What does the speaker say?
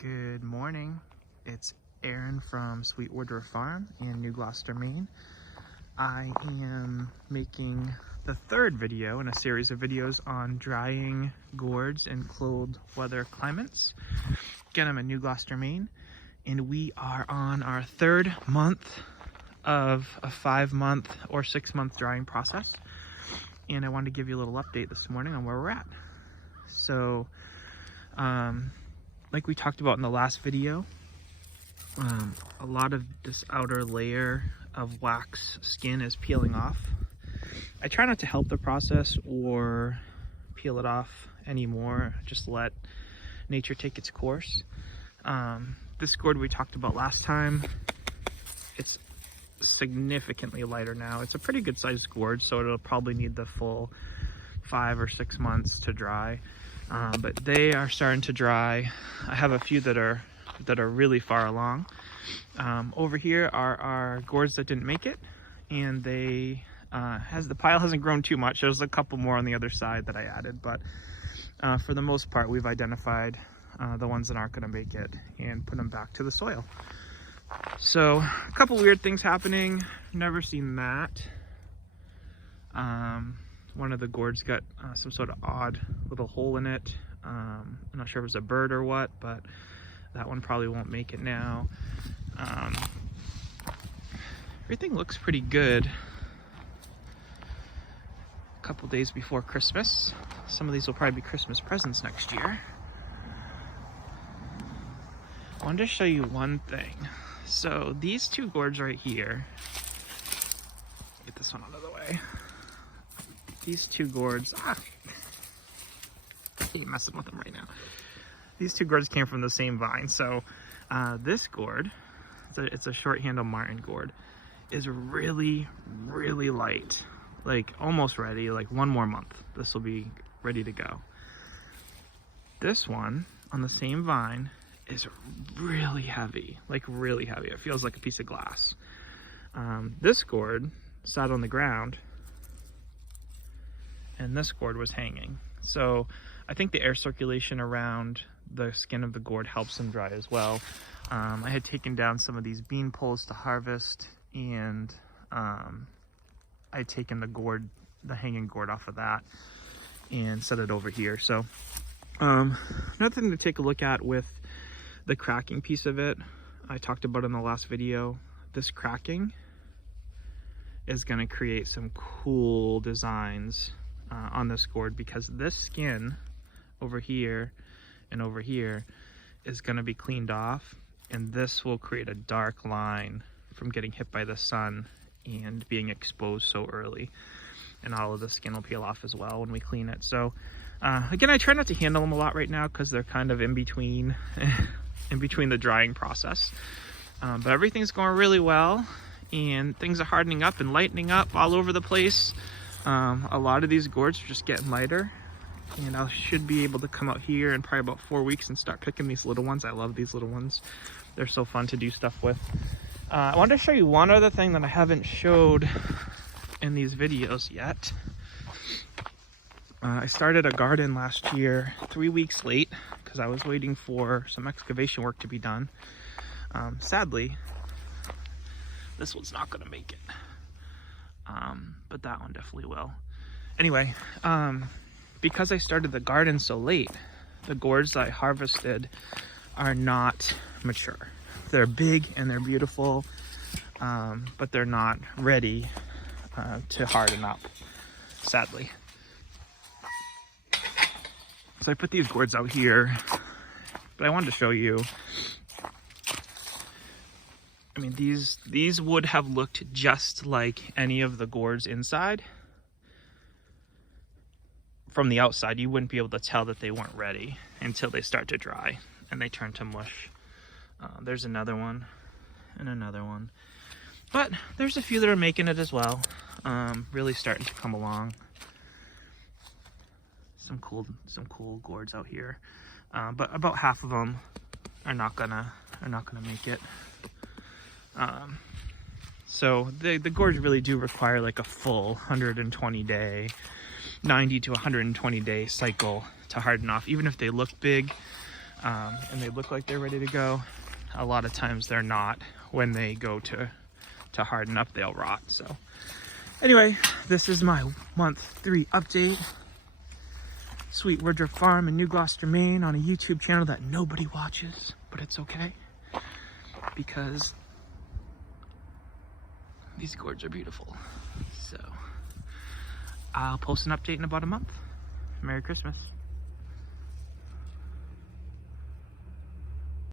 Good morning. It's Aaron from sweet Woodruff Farm in New Gloucester, Maine. I am making the third video in a series of videos on drying gourds in cold weather climates. Again, I'm in New Gloucester, Maine, and we are on our third month of a 5-month or 6-month drying process. And I wanted to give you a little update this morning on where we're at. So, like we talked about in the last video, a lot of this outer layer of wax skin is peeling off. I try not to help the process or peel it off anymore, just let nature take its course. This gourd we talked about last time, it's significantly lighter now. It's a pretty good sized gourd, so it'll probably need the full 5 or 6 months to dry. But they are starting to dry. I have a few that are really far along. Over here are our gourds that didn't make it, and they the pile hasn't grown too much. There's a couple more on the other side that I added, but for the most part, we've identified the ones that aren't going to make it and put them back to the soil. So a couple weird things happening. Never seen that. One of the gourds got some sort of odd little hole in it. I'm not sure if it was a bird or what, but that one probably won't make it now. Everything looks pretty good. A couple days before Christmas. Some of these will probably be Christmas presents next year. I wanted to show you one thing. So these two gourds right here, get this one out of the way. These two gourds, I keep messing with them right now. These two gourds came from the same vine. So this gourd, it's a short handle martin gourd, is really, really light. Like almost ready, like 1 more month. This will be ready to go. This one on the same vine is really heavy, like really heavy. It feels like a piece of glass. This gourd sat on the ground, and this gourd was hanging. So I think the air circulation around the skin of the gourd helps them dry as well. I had taken down some of these bean poles to harvest, and I had taken the hanging gourd off of that and set it over here. So another thing to take a look at with the cracking piece of it, I talked about in the last video. This cracking is going to create some cool designs on this gourd, because this skin over here and over here is going to be cleaned off, and this will create a dark line from getting hit by the sun and being exposed so early, and all of the skin will peel off as well when we clean it. So again, I try not to handle them a lot right now because they're kind of in between the drying process, but everything's going really well, and things are hardening up and lightening up all over the place. A lot of these gourds are just getting lighter, and I should be able to come out here in probably about 4 weeks and start picking these little ones. I love these little ones. They're so fun to do stuff with. I wanted to show you one other thing that I haven't showed in these videos yet. I started a garden last year 3 weeks late because I was waiting for some excavation work to be done. Sadly, this one's not going to make it. But that one definitely will. Anyway, because I started the garden so late, the gourds that I harvested are not mature. They're big and they're beautiful, but they're not ready to harden up, sadly. So I put these gourds out here, but I wanted to show you. I mean, these would have looked just like any of the gourds inside. From the outside, you wouldn't be able to tell that they weren't ready until they start to dry and they turn to mush. There's another one and another one. But there's a few that are making it as well. Really starting to come along. Some cool gourds out here. But about half of them are not gonna make it. So the gourds really do require like a full 120 day, 90 to 120 day cycle to harden off. Even if they look big, and they look like they're ready to go. A lot of times they're not. When they go to harden up, they'll rot. So anyway, this is my month 3 update. Sweet Woodruff Farm in New Gloucester, Maine, on a YouTube channel that nobody watches, but it's okay because these gourds are beautiful. So I'll post an update in about a month. Merry Christmas.